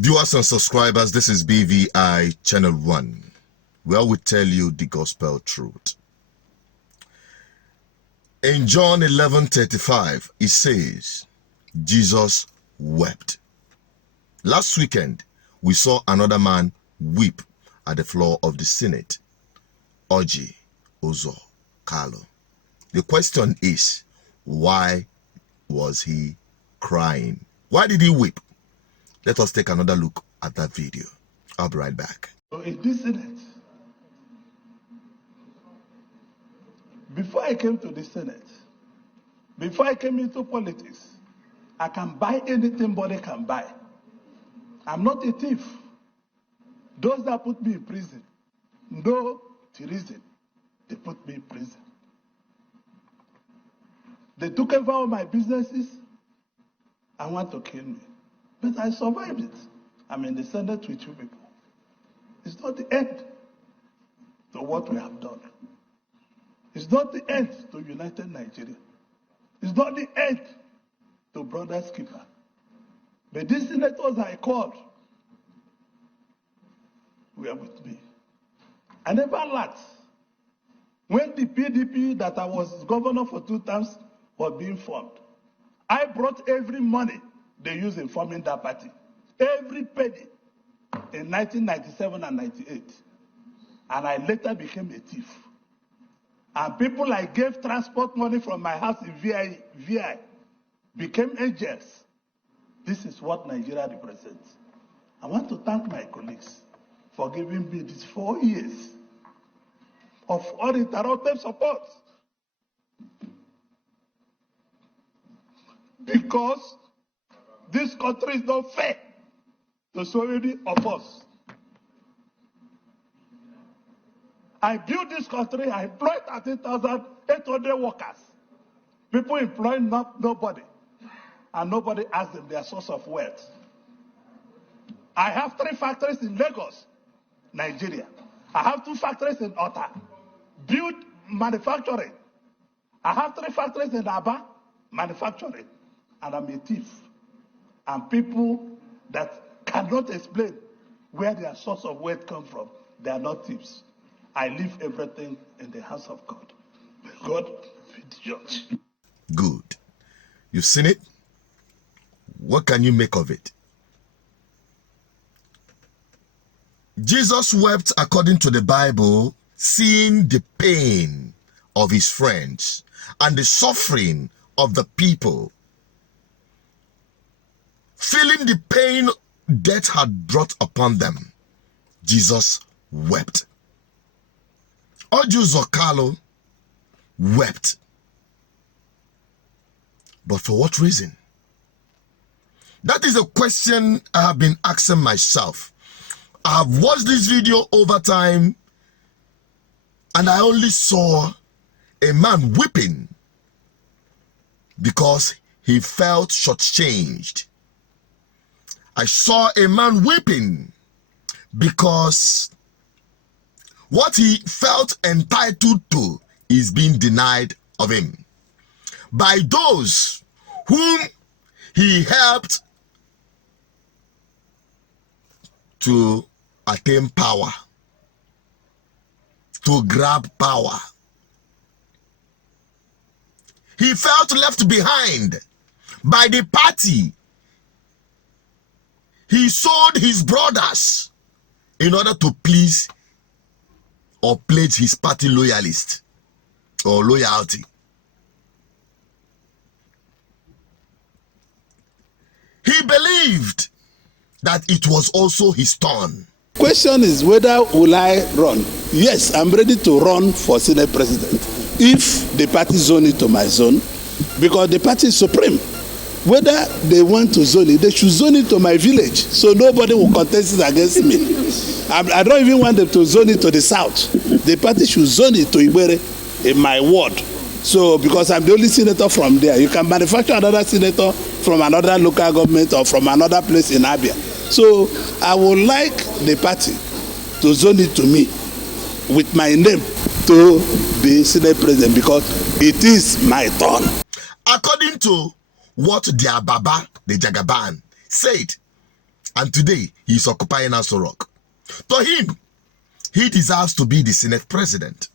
Viewers and subscribers, this is BVI Channel 1, where we tell you the gospel truth. In John 11:35, it says, Jesus wept. Last weekend, we saw another man weep at the floor of the Senate, Orji, Uzor, Carlo. The question is, why was he crying? Why did he weep? Let us take another look at that video. I'll be right back. So in this Senate, before I came to the Senate, before I came into politics, I can buy anything body can buy. I'm not a thief. Those that put me in prison, no reason, they put me in prison. They took over all my businesses and want to kill me. But I survived it. I'm in the Senate with you people. It's not the end to what we have done. It's not the end to United Nigeria. It's not the end to Brothers Keeper. But these senators I called were with me. I never lacked. When the PDP that I was governor for 2 terms was being formed, I brought every money they used in forming that party. Every penny in 1997 and 98. And I later became a thief. And people I gave transport money from my house in VI became angels. This is what Nigeria represents. I want to thank my colleagues for giving me these 4 years of uninterrupted support. Because this country is not fair to so many of us. I built this country, I employed 13,800 workers. People employing nobody, and nobody asked them their source of wealth. I have 3 factories in Lagos, Nigeria. I have 2 factories in Ota, build manufacturing. I have 3 factories in Abia, manufacturing, and I'm a thief. And people that cannot explain where their source of wealth comes from, they are not thieves. I leave everything in the hands of God. May God be the judge. Good. You've seen it? What can you make of it? Jesus wept according to the Bible, seeing the pain of his friends and the suffering of the people. Feeling the pain death had brought upon them, Jesus wept. Uzor Carlo wept. But for what reason? That is a question I have been asking myself. I have watched this video over time, and I only saw a man weeping because he felt shortchanged. I saw a man weeping because what he felt entitled to is being denied of him by those whom he helped to attain power, to grab power. He felt left behind by the party. He sold his brothers in order to please or pledge his party loyalist or loyalty. He believed that it was also his turn. Question is whether will I run? Yes, I'm ready to run for Senate President if the party zone it to my zone, because the party is supreme. Whether they want to zone it, they should zone it to my village, so nobody will contest it against me. I don't even want them to zone it to the south. The party should zone it to Ibere in my ward. So, because I'm the only senator from there, you can manufacture another senator from another local government or from another place in Abia. So, I would like the party to zone it to me with my name to be Senate President, because it is my turn. According to what their Baba, the Jagaban, said, And today, he is occupying Aso Rock. To him, he deserves to be the Senate president.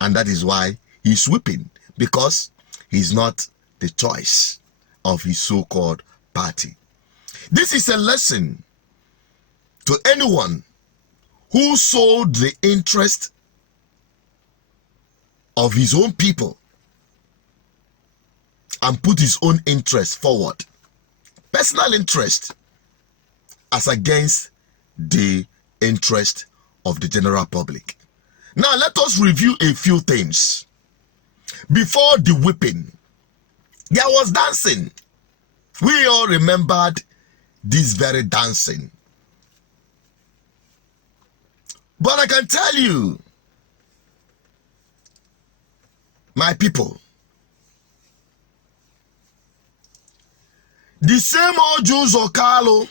And that is why he's weeping, because he's not the choice of his so-called party. This is a lesson to anyone who sold the interest of his own people and put his own interest forward. Personal interest as against the interest of the general public. Now let us review a few things. Before the whipping, there was dancing. We all remembered this very dancing. But I can tell you, my people, the same old Uzor Kalu,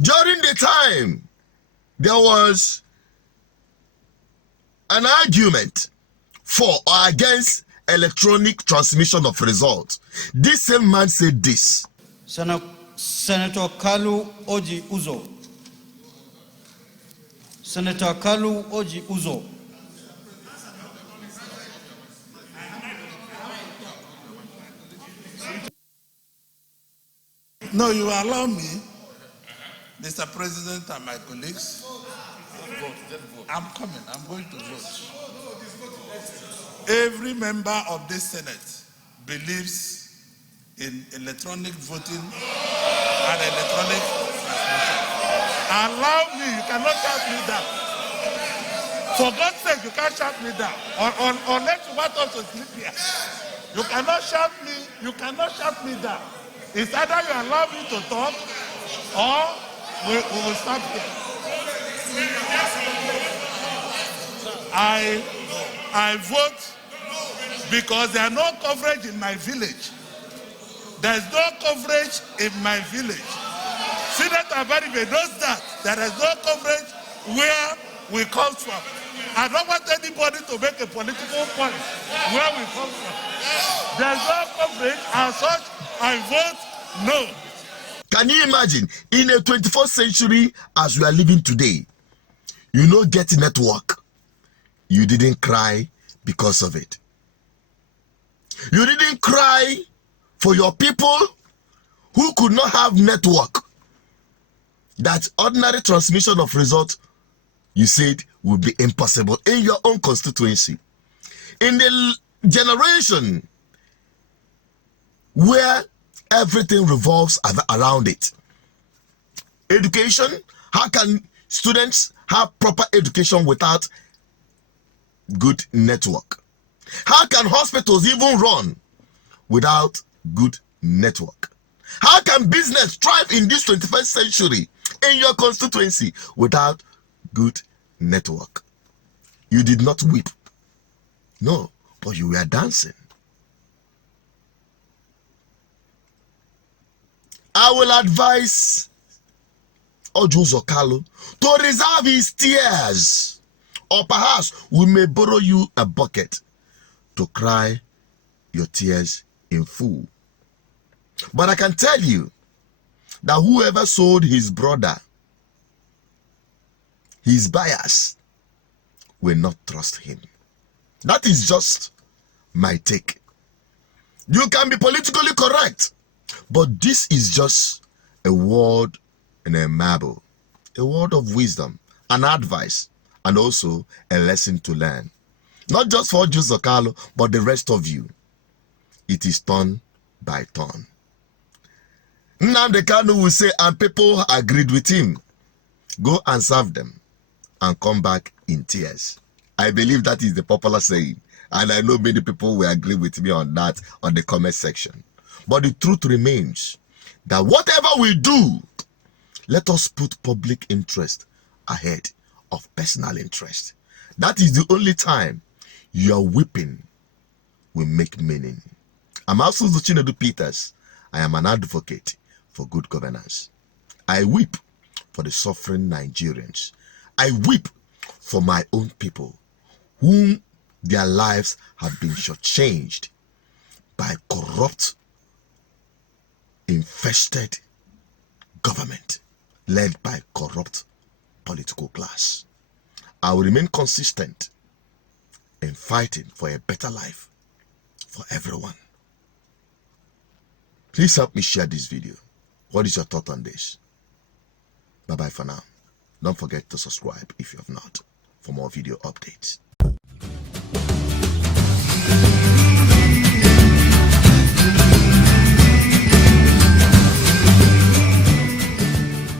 during the time there was an argument for or against electronic transmission of results, this same man said this. Senator Kalu Orji Uzor. Senator Kalu Orji Uzor. No, you allow me, Mr. President and my colleagues. I'm coming. I'm going to vote. Every member of this Senate believes in electronic voting and electronic transmission. Allow me. You cannot shut me down. For God's sake, you can't shut me down. Unless you want us to sleep here. You cannot shut me. You cannot shut me down. It's either you allow me to talk or we will stop here. I vote because there are no coverage in my village. There is no coverage in my village. Senator Abia knows that there is no coverage where we come from. I don't want anybody to make a political point where we come from. There is no coverage, as such, I vote no. Can you imagine, in a 21st century as we are living today, you know, get network, you didn't cry because of it. You didn't cry for your people who could not have network. That ordinary transmission of results, you said, would be impossible in your own constituency. In the generation where everything revolves around it. Education, how can students have proper education without good network? How can hospitals even run without good network? How can business thrive in this 21st century in your constituency without good network? You did not weep. No, but you were dancing. I will advise Uzor Kalu to reserve his tears, or perhaps we may borrow you a bucket to cry your tears in full. But I can tell you that whoever sold his brother, his bias, will not trust him. That is just my take. You can be politically correct, but this is just a word in a marble, a word of wisdom, an advice, and also a lesson to learn. Not just for Uzor Kalu, but the rest of you. It is turn by turn. Nnamdi Kanu will say, and people agreed with him, go and serve them and come back in tears. I believe that is the popular saying, and I know many people will agree with me on that on the comment section. But the truth remains that whatever we do, let us put public interest ahead of personal interest. That is the only time your weeping will make meaning. I'm also Chinedu Peters. I am an advocate for good governance. I weep for the suffering Nigerians. I weep for my own people, whom their lives have been shortchanged by corrupt, infested government led by corrupt political class. I will remain consistent in fighting for a better life for everyone. Please help me share this video. What is your thought on this? Bye bye for now. Don't forget to subscribe if you have not for more video updates.